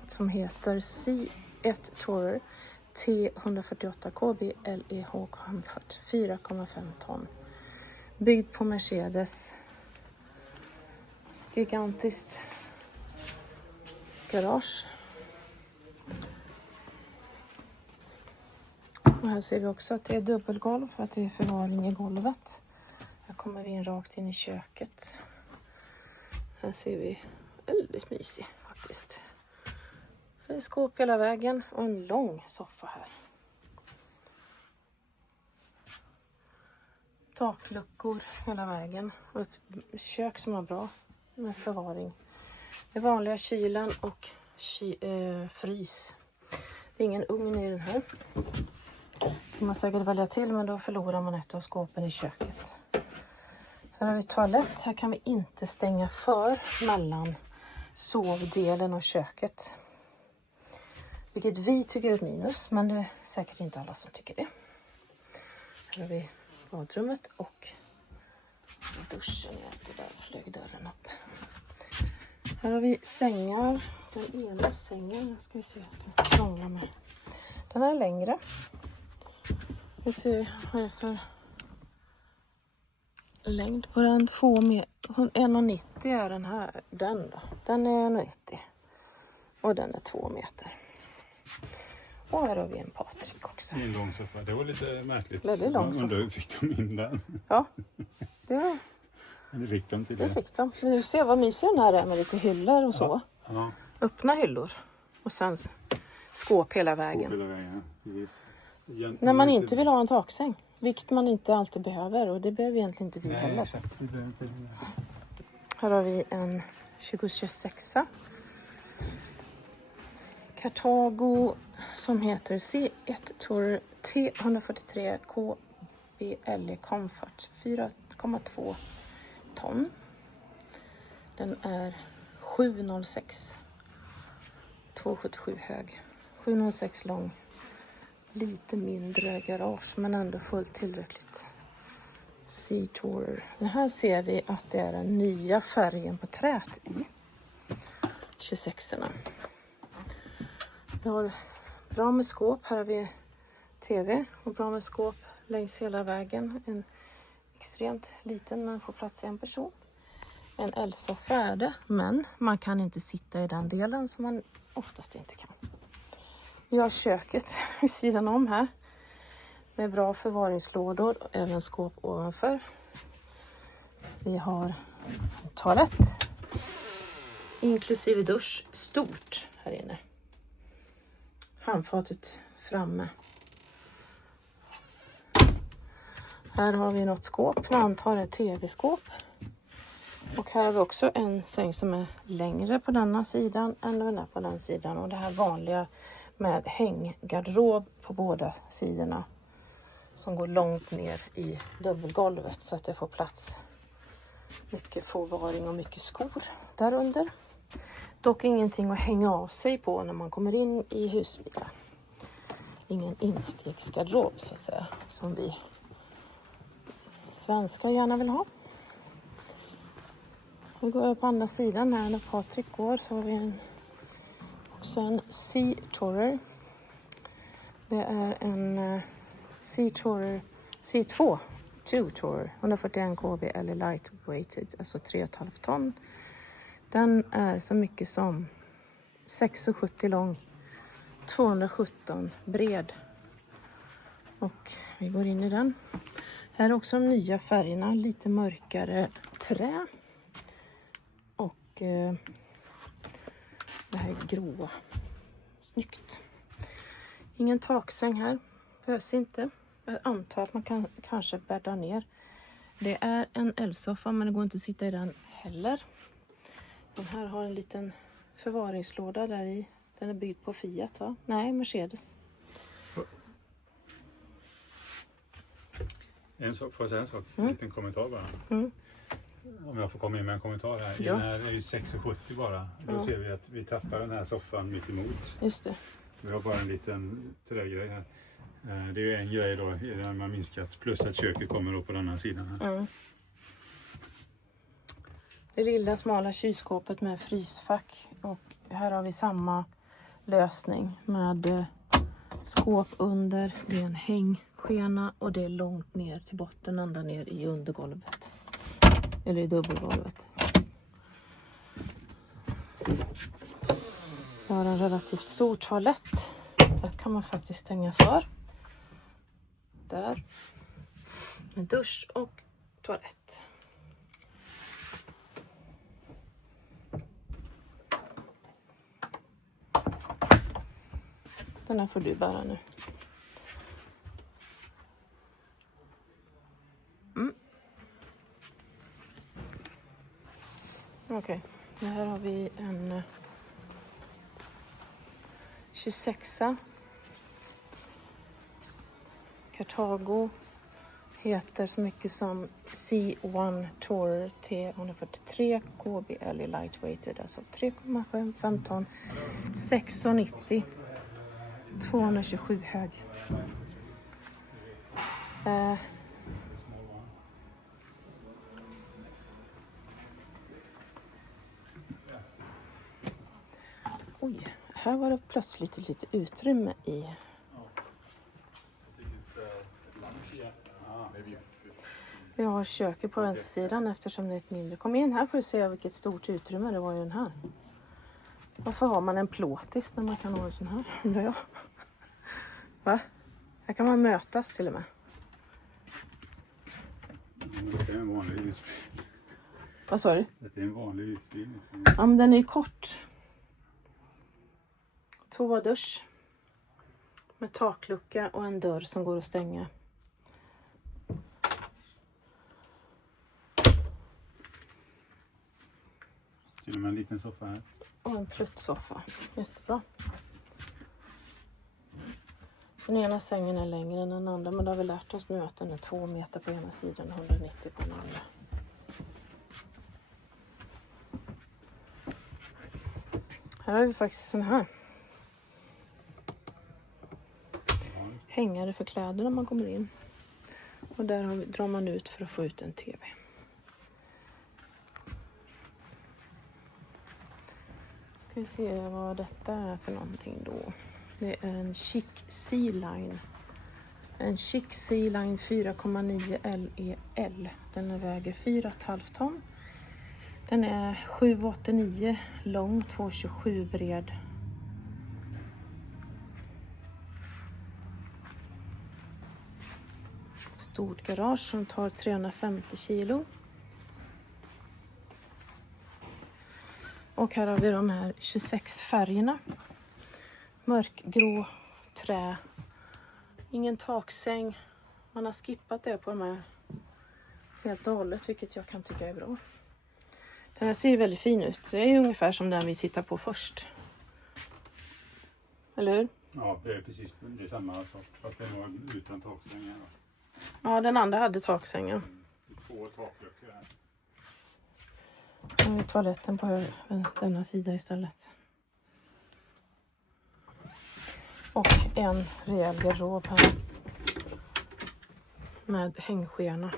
som heter C1 Tourer T148 KB LEH Comfort 4,5 ton. Byggd på Mercedes. Gigantiskt garage. Och här ser vi också att det är dubbelgolv för att det är förvaring i golvet. Här kommer vi in rakt in i köket. Här ser vi väldigt mysigt faktiskt. Det är skåp hela vägen och en lång soffa här. Takluckor hela vägen och ett kök som är bra med förvaring. Det vanliga kylen och frys. Det är ingen ugn i den här. Kan man säkert välja till, men då förlorar man ett av skåpen i köket. Här har vi toalett. Här kan vi inte stänga för mellan sovdelen och köket. Vilket vi tycker är ett minus, men det är säkert inte alla som tycker det. Här har vi badrummet och duschen. Det där flög dörren upp. Här har vi sängar. Den ena sängen, ska vi se, jag ska krångla med. Den är längre. Vi ser vad det är för längd på den. 1,90 är den här. Den då. Den är 1,90. Och den är 2 meter. Och här har vi en Patrik också. En lång soffa. Det var lite märkligt. Väldigt lång soffa. Undrar hur fick de in den? Ja, det fick de tydligen. fick de. Men du ser vad mysig den här är med lite hyllor och så. Ja. Öppna hyllor. Och sen skåp hela vägen. Hela vägen. Precis. När man inte vill ha en taksäng. Vilket man inte alltid behöver. Och det behöver egentligen inte vi Nej, heller. exakt. Vi behöver inte. Här har vi en 2026. Cartago som heter C1 Tourer T143 KBLE Comfort 4,2 ton. Den är 7,06. 2,77 hög. 7,06 lång. Lite mindre garage men ändå fullt tillräckligt. C-Tourer. Det här ser vi att det är den nya färgen på trät i. 26orna. Vi har bra med skåp. Här har vi tv och bra med skåp längs hela vägen. En extremt liten, man får plats i en person. En L-soffa är det, men man kan inte sitta i den delen som man oftast inte kan. Vi har köket vid sidan om här med bra förvaringslådor och även skåp ovanför. Vi har en toalett inklusive dusch, stort här inne. Handfatet framme. Här har vi något skåp, jag antar ett tv-skåp. Och här har vi också en säng som är längre på denna sidan än den är på den sidan. Och det här vanliga med hänggarderob på båda sidorna. Som går långt ner i dubbelgolvet så att det får plats. Mycket förvaring och mycket skor där under. Dock ingenting att hänga av sig på när man kommer in i husbilar. Ingen instegsgarderob så att säga. Som vi svenskar gärna vill ha. Vi går på andra sidan här när Patrik går så har vi också en C-Tourer. Det är en C-Tourer C2 Tourer 141 kb eller lightweighted, alltså 3,5 ton. Den är så mycket som 6,70 lång, 217 bred. Och vi går in i den. Här är också de nya färgerna, lite mörkare trä. Och det här är gråa. Snyggt. Ingen taksäng här. Behövs inte. Jag antar att man kan kanske bädda ner. Det är en L-soffa men det går inte att sitta i den heller. Den här har en liten förvaringslåda där i. Den är byggd på Fiat va? Nej, Mercedes. Får jag säga en sak? En liten kommentar bara. Om jag får komma in med en kommentar här. Ja. Den här är ju 6,70 bara. Då ser vi att vi tappar den här soffan mitt emot. Just det. Vi har bara en liten trägrej här. Det är ju en grej då när man minskat. Plus att köket kommer då på den här sidan. Här. Det lilla smala kylskåpet med frysfack. Och här har vi samma lösning med skåp under. Det är en hängskena och det är långt ner till botten, ända ner i undergolvet. Eller i dubbelgolvet. Jag har en relativt stor toalett. Där kan man faktiskt stänga för. Där. En dusch och toalett. Den här får du bära nu. Okej, här har vi en 26a. Cartago heter så mycket som C1 Tourer T143 KBL lightweighted, alltså 3,5 ton, 6,90, 227 hög. Oj, här var det plötsligt lite utrymme i. Vi har köket på vänstersidan eftersom det är ett mindre. Kom in här för att se vilket stort utrymme det var i den här. Varför har man en plåtis när man kan ha en sån här, undrar jag. Va? Här kan man mötas till och med. Det är en vanlig USB. Vad sa du? Det är en vanlig USB. Ja, men den är kort. Toadusch. Med taklucka och en dörr som går att stänga. Till och med en liten soffa här. Och en pluttsoffa. Jättebra. Den ena sängen är längre än den andra. Men då har vi lärt oss nu att den är 2 meter på ena sidan och 190 på den andra. Här har vi faktiskt sån här. Hängare för kläder när man kommer in. Och där drar man ut för att få ut en tv. Ska vi se vad detta är för någonting då. Det är en Chic C-Line. En Chic C-Line 4,9 LEL. Den väger 4,5 ton. Den är 7,89 lång, 2,27 bred. Stort garage som tar 350 kilo. Och här har vi de här 26 färgerna. Mörkgrå, trä. Ingen taksäng. Man har skippat det på de här helt och hållet, vilket jag kan tycka är bra. Den här ser ju väldigt fin ut. Det är ju ungefär som den vi tittar på först. Eller hur? Ja, det är precis det är samma sak. Fast det var utan taksängar. Ja, den andra hade taksängen. 2 takluckor här. Nu är toaletten på denna sida istället. Och en rejäl garderob här. Med hängskenor.